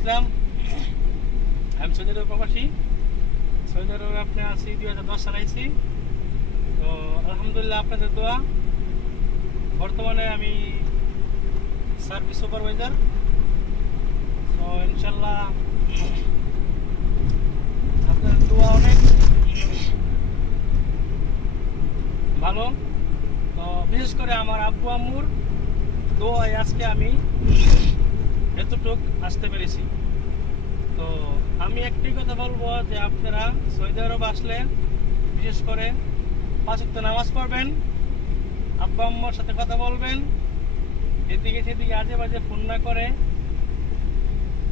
ইসলাম। আমি সৌদি আরব প্রবাসী। সৌদি আরবে আপনি আছি 2010 সালে আইছি। তো আলহামদুলিল্লাহ আপনাদের দোয়া বর্তমানে আমি সার্ভিস সুপারভাইজার। তো ইনশাল্লাহ আপনাদের দোয়া অনেক ভালো। তো বিশেষ করে আমার আব্বু আম্মুর দোয়ায় আজকে আমি এতটুক আসতে পেরেছি। তো আমি একটি কথা বলবো যে আপনারা সৌদি আরব আসলে বিশেষ করে 5 ওয়াক্ত নামাজ পড়বেন, আব্বা আম্মার সাথে কথা বলবেন, এদিকে সেদিকে আজে বাজে ফোন না করে,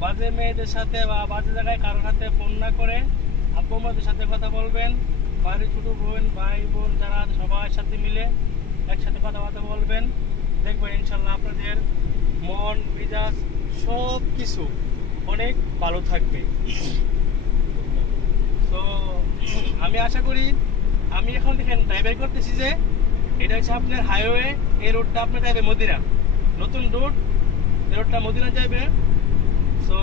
বাজে মেয়েদের সাথে বা বাজে জায়গায় কারোর সাথে ফোন না করে আব্বা আম্মাদের সাথে কথা বলবেন। বাড়ির ছোটো বোন ভাই বোন যারা সবার সাথে মিলে একসাথে কথাবার্তা বলবেন। দেখবেন ইনশাল্লাহ আপনাদের মন মেজাজ সব কিছু অনেক ভালো থাকবে। তো আমি আশা করি, আমি এখন দেখেন ড্রাইভার করতেছি যে এটা হচ্ছে আপনার হাইওয়ে। এই রোডটা আপনার যাবে মদিনা, নতুন রোড। এই রোডটা মদিনা যাবে। তো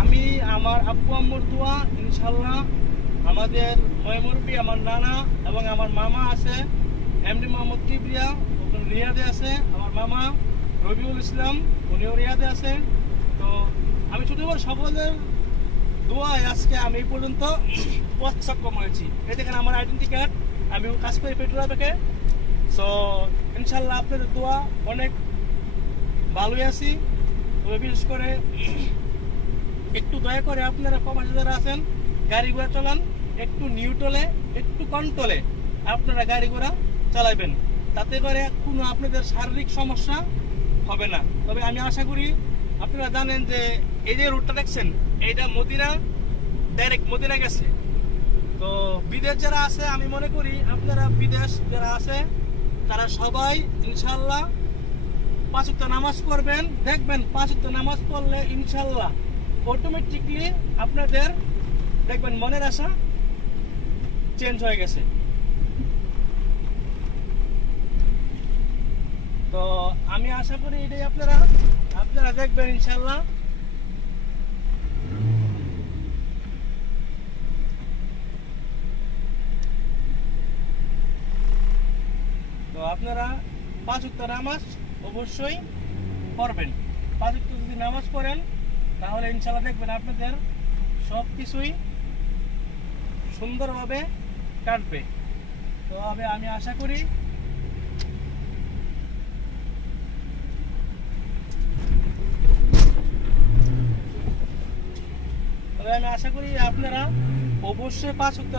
আমি আমার আব্বু আম্মুর দোয়া ইনশাল্লাহ, আমাদের ময়মুরবি আমার নানা এবং আমার মামা আছে এমডি মোহাম্মদ কিবরিয়া, ওখানে রিয়াদে আছে। আমার মামা রবিউল ইসলাম, উনিও রিয়াদে আছে। তো আমি ছোট বড় সকলের দোয়ায় আজকে আমি এই পর্যন্ত পথ সক্ষম হয়েছি। এই দেখেন আমার আইডেন্টি কার্ড, আমি কাজ করি পেট্রোল পাম্পে। সো ইনশাল্লাহ আপনাদের দোয়া অনেক ভালোই আছি। তবে বিশেষ করে একটু দয়া করে আপনারা প্রবাসী যারা আছেন গাড়ি ঘোড়া চালান একটু নিউট্রালে, একটু কন্ট্রোলে আপনারা গাড়ি ঘোড়া চালাবেন, তাতে করে কোনো আপনাদের শারীরিক সমস্যা হবে না। তবে আমি আশা করি আপনারা জানেন যে এই যে রুটটা দেখছেন এইটা মদিনা, ডাইরেক্ট মদিনা গেছে। তো বিদেশ যারা আছে আমি মনে করি আপনারা বিদেশ যারা আছে তারা সবাই ইনশাল্লাহ 5 ওয়াক্ত নামাজ পড়বেন। দেখবেন 5 ওয়াক্ত নামাজ পড়লে ইনশাল্লাহ অটোমেটিকলি আপনাদের দেখবেন মনের আশা চেঞ্জ হয়ে গেছে। তো আমি আশা করি এটাই আপনারা দেখবেন ইনশাল্লাহ। তো আপনারা 5 ওয়াক্ত নামাজ অবশ্যই পড়বেন। 5 ওয়াক্ত যদি নামাজ পড়েন তাহলে ইনশাল্লাহ দেখবেন আপনাদের সব কিছুই সুন্দরভাবে কাটবে। তো আমি আশা করি আপনারা অবশ্যই 5 ওয়াক্ত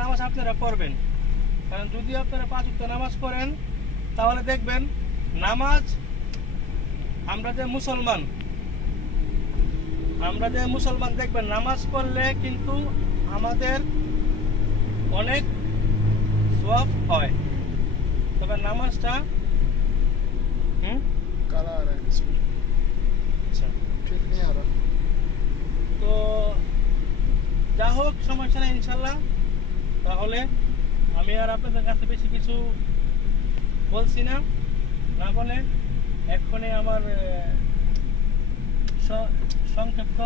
নামাজ আপনারা পড়বেন। কারণ যদি আপনারা 5 ওয়াক্ত নামাজ পড়েন তাহলে দেখবেন নামাজ, আমরা যে মুসলমান দেখবেন নামাজ পড়লে কিন্তু আমাদের অনেক সওয়াব হয়। তবে নামাজটা তো যা হোক সমস্যা নেই ইনশাল্লাহ। তাহলে আমি আর আপনাদের কাছে বেশি কিছু বলছি না বলে এক্ষুনি আমার সংক্ষিপ্ত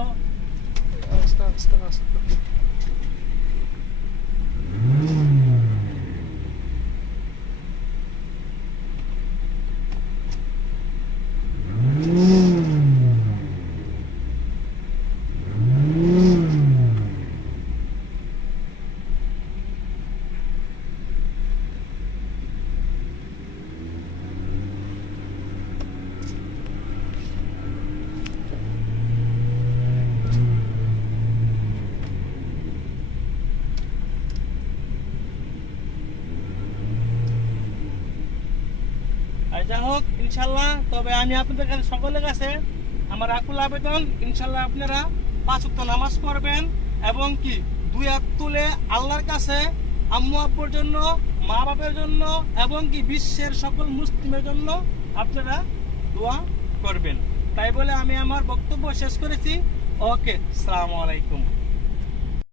যা হোক ইনশাল্লাহ। তবে আমি আপনাদের কাছে সকলের কাছে আমার আকুল আবেদন, ইনশাল্লাহ আপনারা 5 ওয়াক্ত নামাজ পড়বেন এবং কি 2 হাত তুলে আল্লাহর কাছে আম্মু আব্বুর জন্য, মা বাবার জন্য এবং কি বিশ্বের সকল মুসলিমের জন্য আপনারা দোয়া করবেন। তাই বলে আমি আমার বক্তব্য শেষ করেছি। ওকে, আসসালামু আলাইকুম।